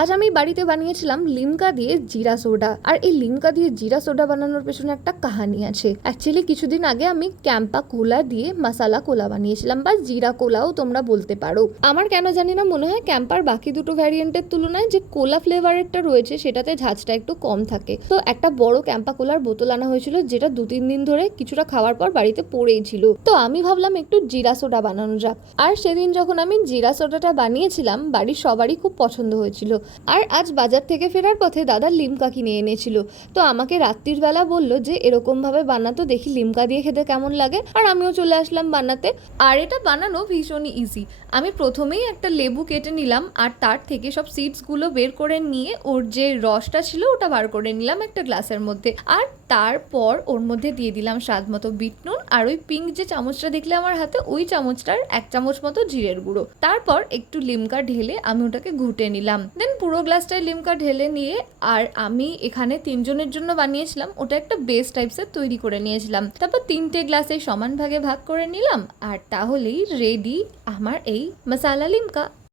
আজ আমি বাড়িতে বানিয়েছিলাম লিমকা দিয়ে জিরা সোডা। আর এই লিমকা দিয়ে জিরা সোডা বানানোর পেছনে একটা কাহানি আছে। অ্যাকচুয়ালি কিছুদিন আগে আমি ক্যাম্পা কোলা দিয়ে মশালা কোলা বানিয়েছিলাম বা জিরা কোলাও তোমরা বলতে পারো। আমার কেন জানি না মনে হয় ক্যাম্পার বাকি দুটো ভ্যারিয়েন্টের তুলনায় যে কোলা ফ্লেভারেরটা রয়েছে সেটাতে ঝাঁঝটা একটু কম থাকে। তো একটা বড় ক্যাম্পা কোলার বোতল আনা হয়েছিল যেটা দু তিন দিন ধরে কিছুটা খাওয়ার পর বাড়িতে পড়েই ছিল। তো আমি ভাবলাম একটু জিরা সোডা বানানো যাক। আর সেদিন যখন আমি জিরা সোডাটা বানিয়েছিলাম, বাড়ির সবারই খুব পছন্দ হয়েছিল। আর আজ বাজার থেকে ফেরার পথে দাদা লিমকা কিনে এনেছিল। তো আমাকে রাত্রির বেলা বলল যে, এরকমভাবে বানাতো দেখি লিমকা দিয়ে খেতে কেমন লাগে। আর আমিও চলে আসলাম বানাতে আর এটা বানানো ভীষণই ইজি আমি প্রথমেই একটা লেবু কেটে নিলাম আর তার থেকে সব সিডসগুলো বের করে নিয়ে ওর যে রসটা ছিল, ওটা বার করে নিলাম একটা গ্লাসের মধ্যে। আর তারপর ওর মধ্যে দিয়ে দিলাম স্বাদ মতো বিট নুন আর ওই পিঙ্ক যে চামচটা দেখলে আমার হাতে, ওই চামচটার এক চামচ মতো জিরের গুঁড়ো। তারপর একটু লিমকা ঢেলে আমি ওটাকে ঘুটে নিলাম। দেন পুরো গ্লাসটায় লিমকা ঢেলে নিয়ে আর আমি এখানে তিনজনের জন্য বানিয়েছিলাম, ওটা একটা বেস টাইপসের তৈরি করে নিয়েছিলাম। তারপর তিনটে গ্লাসে সমান ভাগে ভাগ করে নিলাম, আর তাহলেই রেডি আমার এই মশালা লিমকা